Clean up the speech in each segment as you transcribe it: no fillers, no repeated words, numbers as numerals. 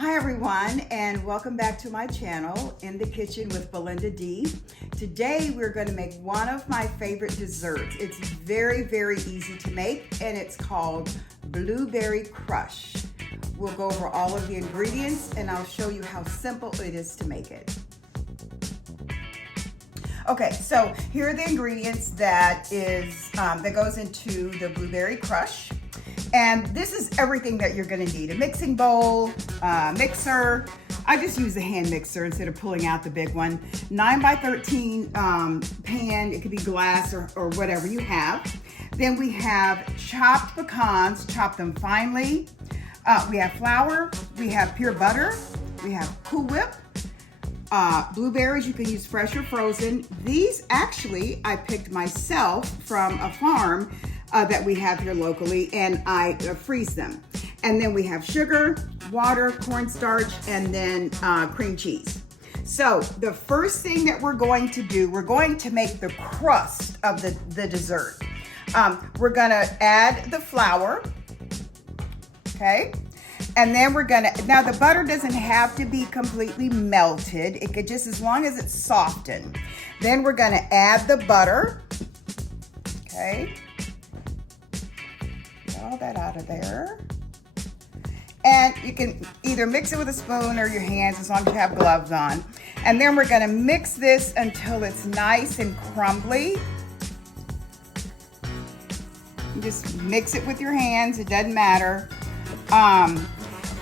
Hi everyone, and welcome back to my channel, In the Kitchen with BelindaD. Today we're going to make one of my favorite desserts. It's very, very easy to make, and it's called Blueberry Crush. We'll go over all of the ingredients, and I'll show you how simple it is to make it. Okay, so here are the ingredients that goes into the Blueberry Crush. And this is everything that you're gonna need. A mixing bowl, mixer. I just use a hand mixer instead of pulling out the big one. 9x13 pan, it could be glass or whatever you have. Then we have chopped pecans, chop them finely. We have flour, we have pure butter, we have Cool Whip, blueberries, you can use fresh or frozen. These actually, I picked myself from a farm that we have here locally, and I freeze them. And then we have sugar, water, cornstarch, and then cream cheese. So the first thing that we're going to do, we're going to make the crust of the dessert. We're gonna add the flour, okay? And then we're gonna, now the butter doesn't have to be completely melted. It could just, as long as it's softened. Then we're gonna add the butter, okay? All that out of there. And you can either mix it with a spoon or your hands, as long as you have gloves on. And then we're gonna mix this until it's nice and crumbly. You just mix it with your hands, it doesn't matter.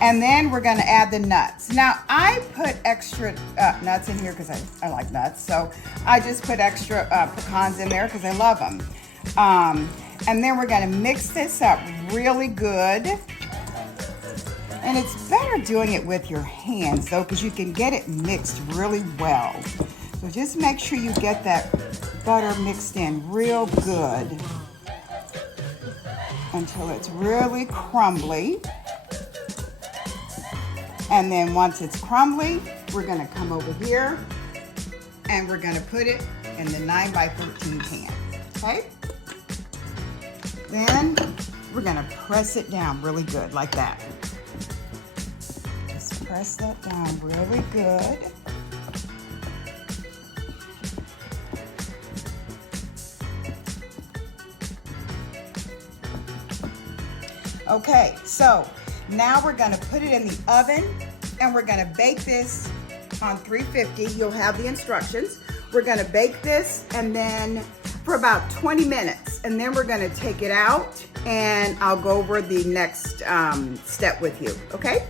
And then we're gonna add the nuts. Now I put extra nuts in here because I like nuts. So I just put extra pecans in there because I love them. And then we're gonna mix this up really good. And it's better doing it with your hands though, because you can get it mixed really well. So just make sure you get that butter mixed in real good until it's really crumbly. And then once it's crumbly, we're gonna come over here and we're gonna put it in the 9x13 pan, okay? Then we're gonna press it down really good, like that. Just press that down really good. Okay, so now we're gonna put it in the oven and we're gonna bake this on 350. You'll have the instructions. We're gonna bake this and then for about 20 minutes, and then we're gonna take it out and I'll go over the next step with you, okay?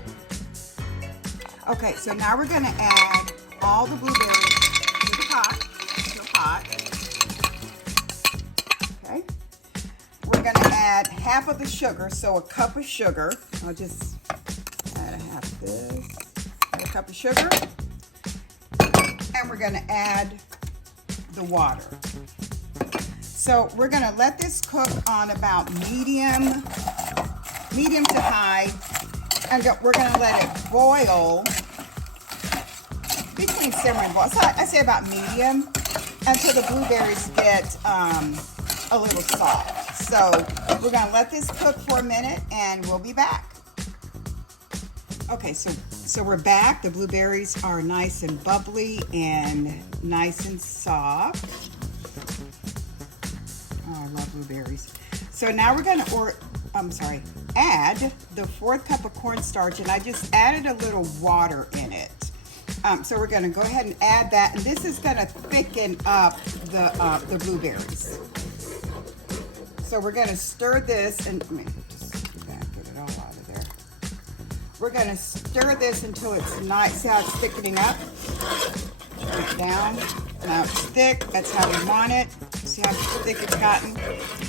Okay, so now we're gonna add all the blueberries to the pot, okay? We're gonna add half of the sugar, so a cup of sugar. I'll just add a half of this, add a cup of sugar, and we're gonna add the water. So we're gonna let this cook on about medium to high, and we're gonna let it boil between simmering boil. So I say about medium until the blueberries get a little soft. So we're gonna let this cook for a minute and we'll be back. Okay, so we're back. The blueberries are nice and bubbly and nice and soft. Oh, I love blueberries. So now we're gonna add the 4th cup of cornstarch, and I just added a little water in it. So we're gonna go ahead and add that, and this is gonna thicken up the blueberries. So we're gonna stir this, and let me just get it all out of there. We're gonna stir this until it's nice. See how it's thickening up? Turn it down. Now it's thick, that's how we want it. See how thick it's gotten?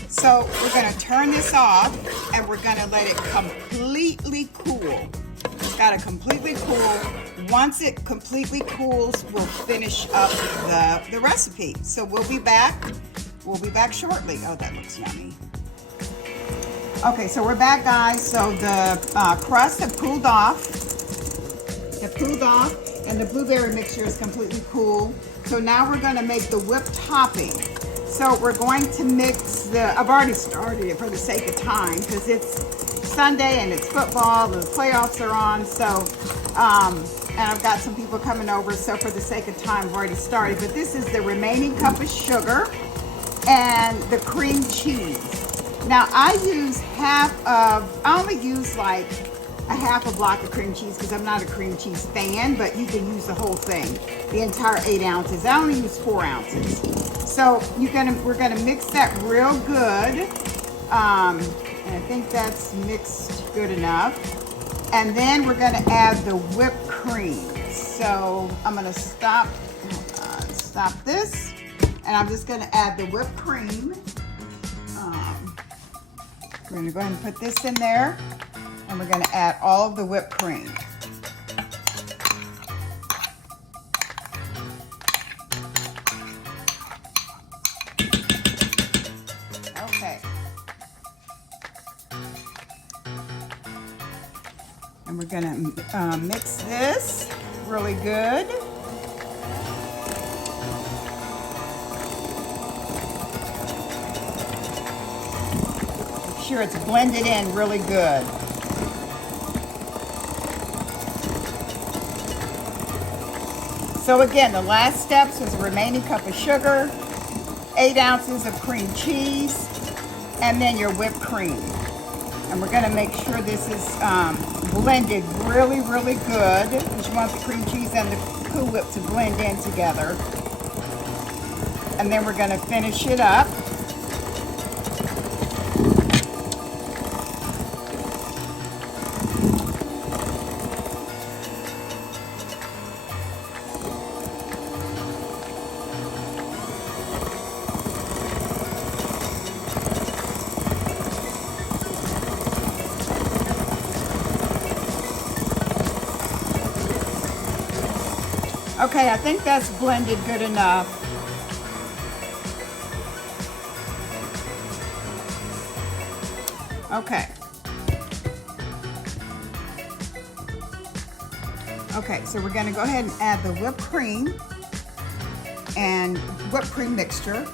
So we're gonna turn this off and we're gonna let it completely cool. It's gotta completely cool. Once it completely cools, we'll finish up the recipe. So we'll be back shortly. Oh, that looks yummy. Okay, so we're back, guys. So the crust have cooled off. And the blueberry mixture is completely cool. So now we're gonna make the whipped topping. So we're going to mix I've already started it for the sake of time because it's Sunday and it's football, the playoffs are on, so, and I've got some people coming over, so for the sake of time, I've already started. But this is the remaining cup of sugar and the cream cheese. Now I only use like a half a block of cream cheese because I'm not a cream cheese fan, but you can use the whole thing, the entire 8 ounces. I only use 4 ounces. So we're gonna mix that real good. And I think that's mixed good enough. And then we're gonna add the whipped cream. So I'm gonna stop this, and I'm just gonna add the whipped cream. We're gonna go ahead and put this in there, and we're gonna add all of the whipped cream. Okay. And we're gonna mix this really good. Make sure it's blended in really good. So again, the last steps was the remaining cup of sugar, 8 ounces of cream cheese, and then your whipped cream. And we're gonna make sure this is blended really, really good, because you want the cream cheese and the Cool Whip to blend in together. And then we're gonna finish it up. Okay, I think that's blended good enough. Okay. Okay, so we're gonna go ahead and add the whipped cream and whipped cream mixture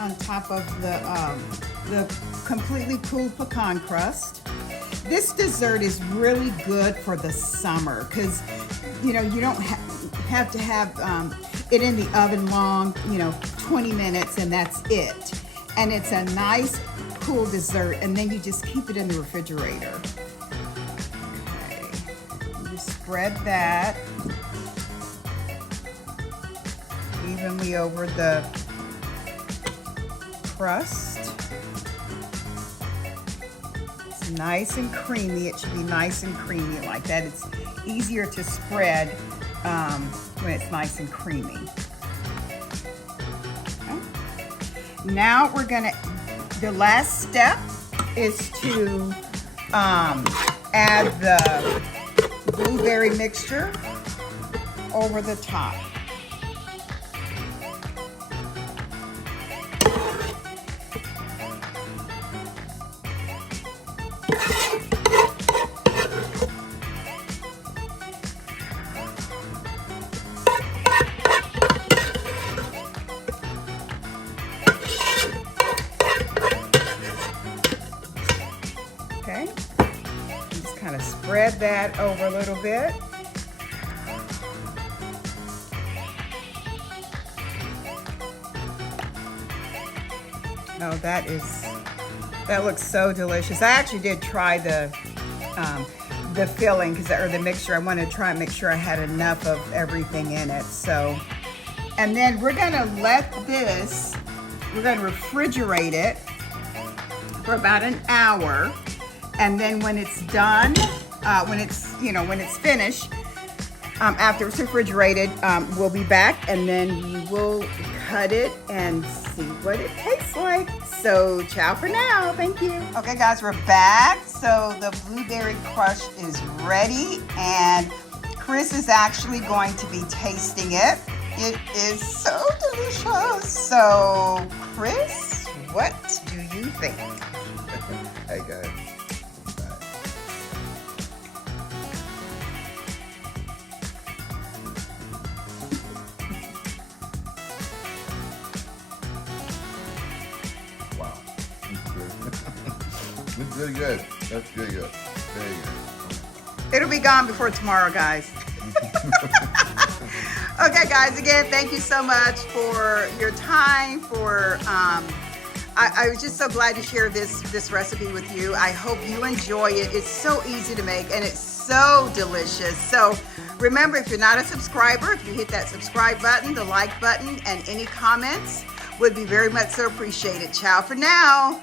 on top of the completely cooled pecan crust. This dessert is really good for the summer because, you know, you don't have to have it in the oven long, 20 minutes, and that's it. And it's a nice cool dessert, and then you just keep it in the refrigerator. Okay, you spread that evenly over the crust. It's nice and creamy. It should be nice and creamy like that. It's easier to spread when it's nice and creamy. Okay. Now the last step is to add the blueberry mixture over the top. Okay, just kind of spread that over a little bit. Oh, that looks so delicious. I actually did try the filling, or the mixture. I wanted to try and make sure I had enough of everything in it. So, and then we're gonna refrigerate it for about an hour. And then when it's done, when it's finished, after it's refrigerated, we'll be back, and then we will cut it and see what it tastes like. So ciao for now. Thank you. Okay guys, we're back. So the blueberry crush is ready, and Chris is actually going to be tasting it. It is so delicious. So Chris, what do you think? Hey guys. It's really good. That's really good. Very good. It'll be gone before tomorrow, guys. Okay, guys, again, thank you so much for your time. I was just so glad to share this recipe with you. I hope you enjoy it. It's so easy to make and it's so delicious. So remember, if you're not a subscriber, if you hit that subscribe button, the like button, and any comments would be very much so appreciated. Ciao for now.